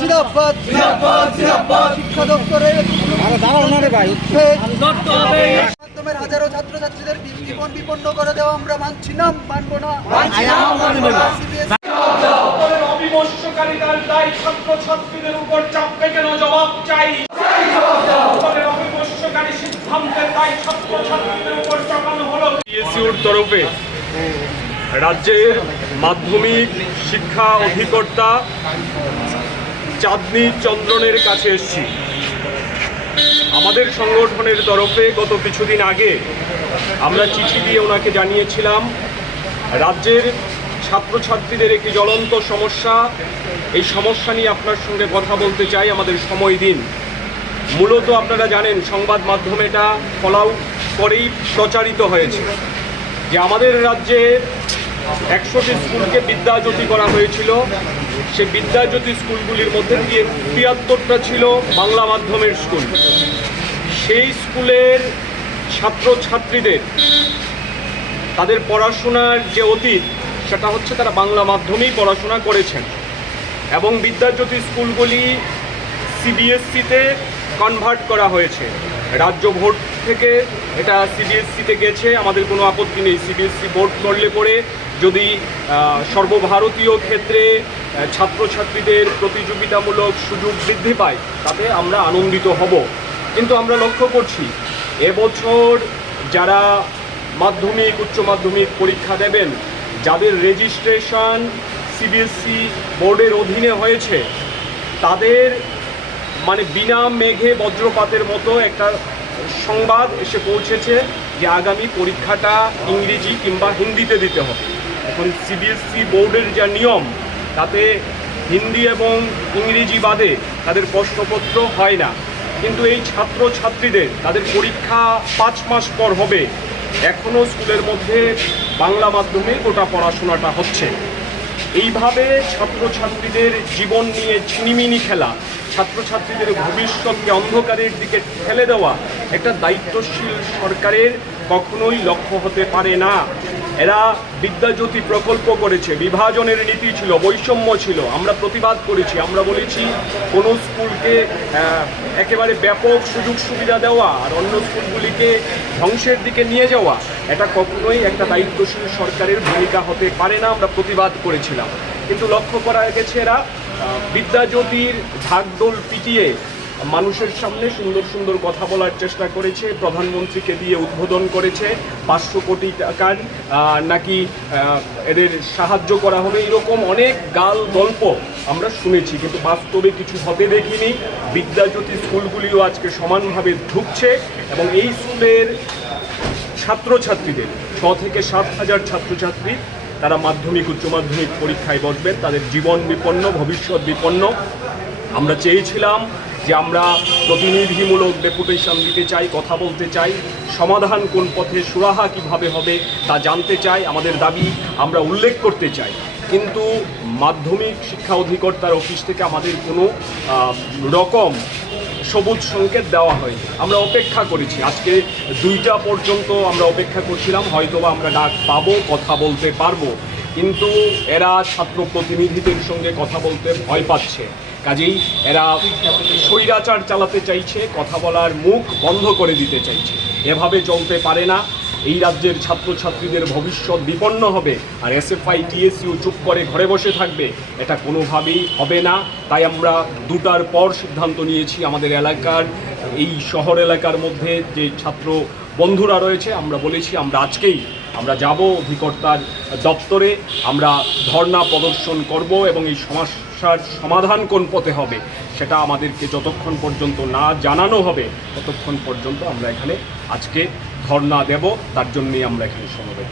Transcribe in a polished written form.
জিন্দাবাদ জিন্দাবাদ শিক্ষা দপ্তরের মাধ্যমের হাজারো ছাত্রছাত্রীদের জীবন বিপন্ন করে দেওয়া আমরা মানছি না, মানব না। অবিমর্শকারীদের দায় ছাত্রছাত্রীদের উপর চাপবে কেন? জবাব চাই। অবিমর্শকারী সিদ্ধান্তের দায় ছাত্রছাত্রীদের উপর চাপানো হলো। টিএসইউর তরফে রাজ্যের মাধ্যমিক শিক্ষা অধিকর্তা চাঁদনী চন্দ্রনের কাছে এসেছি। আমাদের সংগঠনের তরফে গত কিছুদিন আগে আমরা চিঠি দিয়ে ওনাকে জানিয়েছিলাম রাজ্যের ছাত্রছাত্রীদের একটি জ্বলন্ত সমস্যা, এই সমস্যা নিয়ে আপনার সঙ্গে কথা বলতে চাই, আমাদের সময় দিন। মূলত আপনারা জানেন সংবাদ মাধ্যমে এটা ফলাও করেই প্রচারিত হয়েছে যে আমাদের রাজ্যে 100টি স্কুলকে বিদ্যাজ্যোতি করা হয়েছিল। সেই বিদ্যাজ্যোতি স্কুলগুলির মধ্যে দিয়ে 73টা ছিল বাংলা মাধ্যমের স্কুল। সেই স্কুলের ছাত্রছাত্রীদের তাদের পড়াশোনার যে অতীত সেটা হচ্ছে তারা বাংলা মাধ্যমেই পড়াশোনা করেছেন এবং বিদ্যাজ্যোতি স্কুলগুলি সিবিএসসিতে কনভার্ট করা হয়েছে। রাজ্য বোর্ড থেকে এটা সিবিএসসিতে গেছে, আমাদের কোনো আপত্তি নেই। সিবিএসসি বোর্ড করলে পরে যদি সর্বভারতীয় ক্ষেত্রে ছাত্রছাত্রীদের প্রতিযোগিতামূলক সুযোগ বৃদ্ধি পায় তাতে আমরা আনন্দিত হব। কিন্তু আমরা লক্ষ্য করছি এবছর যারা মাধ্যমিক উচ্চ মাধ্যমিক পরীক্ষা দেবেন, যাদের রেজিস্ট্রেশন সিবিএসসি বোর্ডের অধীনে হয়েছে, তাদের মানে বিনা মেঘে বজ্রপাতের মতো একটা সংবাদ এসে পৌঁছেছে যে আগামী পরীক্ষাটা ইংরেজি কিংবা হিন্দিতে দিতে হবে। এখন সিবিএসসি বোর্ডের যা নিয়ম তাতে হিন্দি এবং ইংরেজি বাদে তাদের প্রশ্নপত্র হয় না। কিন্তু এই ছাত্রছাত্রীদের তাদের পরীক্ষা 5 মাস পর হবে, এখনও স্কুলের মধ্যে বাংলা মাধ্যমে গোটা পড়াশোনাটা হচ্ছে। এইভাবে ছাত্রছাত্রীদের জীবন নিয়ে ছিনিমিনি খেলা, ছাত্রছাত্রীদের ভবিষ্যৎকে অন্ধকারের দিকে ঠেলে দেওয়া একটা দায়িত্বশীল সরকারের কখনোই লক্ষ্য হতে পারে না। এরা বিদ্যাজ্যোতি প্রকল্প করেছে, বিভাজনের নীতি ছিল, বৈষম্য ছিল, আমরা প্রতিবাদ করেছি। আমরা বলেছি কোনো স্কুলকে একেবারে ব্যাপক সুযোগ সুবিধা দেওয়া আর অন্য স্কুলগুলিকে ধ্বংসের দিকে নিয়ে যাওয়া এটা কখনোই একটা দায়িত্বশীল সরকারের ভূমিকা হতে পারে না, আমরা প্রতিবাদ করেছিলাম। কিন্তু লক্ষ্য করা গেছে এরা বিদ্যাজ্যোতির ঢাকঢোল পিটিয়ে মানুষের সামনে সুন্দর সুন্দর কথা বলার চেষ্টা করেছে, প্রধানমন্ত্রীকে দিয়ে উদ্বোধন করেছে, 500 কোটি টাকার নাকি এদের সাহায্য করা হবে, এরকম অনেক গাল গল্প আমরা শুনেছি, কিন্তু বাস্তবে কিছু হতে দেখিনি। বিদ্যাজ্যোতি স্কুলগুলিও আজকে সমানভাবে ঢুকছে এবং এই স্কুলের ছাত্রছাত্রীদের 6 থেকে 7 হাজার ছাত্রছাত্রী তারা মাধ্যমিক উচ্চ মাধ্যমিক পরীক্ষায় বসবেন, তাদের জীবন বিপন্ন, ভবিষ্যৎ বিপন্ন। আমরা চেয়েছিলাম যে আমরা প্রতিনিধিমূলক ডেপুটেশন দিতে চাই, কথা বলতে চাই, সমাধান কোন পথে, সুরাহা কিভাবে হবে তা জানতে চাই, আমাদের দাবি আমরা উল্লেখ করতে চাই। কিন্তু মাধ্যমিক শিক্ষা অধিকর্তার অফিস থেকে আমাদের কোনো রকম সবুজ সংকেত দেওয়া হয়নি। আমরা অপেক্ষা করেছি, আজকে 2টা পর্যন্ত আমরা অপেক্ষা করছিলাম, হয়তোবা আমরা ডাক পাবো, কথা বলতে পারবো। কিন্তু এরা ছাত্র প্রতিনিধিদের সঙ্গে কথা বলতে ভয় পাচ্ছে, কাজেই এরা স্বৈরাচার চালাতে চাইছে, কথা বলার মুখ বন্ধ করে দিতে চাইছে। এভাবে চলতে পারে না। এই রাজ্যের ছাত্রছাত্রীদের ভবিষ্যৎ বিপন্ন হবে আর এসএফআই টিএসইউ চুপ করে ঘরে বসে থাকবে, এটা কোনোভাবেই হবে না। তাই আমরা 2টার পর সিদ্ধান্ত নিয়েছি আমাদের এলাকার এই শহর এলাকার মধ্যে যে ছাত্র বন্ধুরা রয়েছে, আমরা বলেছি আমরা যাব অধিকর্তার দপ্তরে, আমরা ধর্ণা প্রদর্শন করব এবং এই সমস্যার সমাধান কোন পথে হবে সেটা আমাদেরকে যতক্ষণ পর্যন্ত না জানানো হবে ততক্ষণ পর্যন্ত আমরা এখানে আজকে ধর্ণা দেব। তার জন্যই আমরা এখানে সমবেত।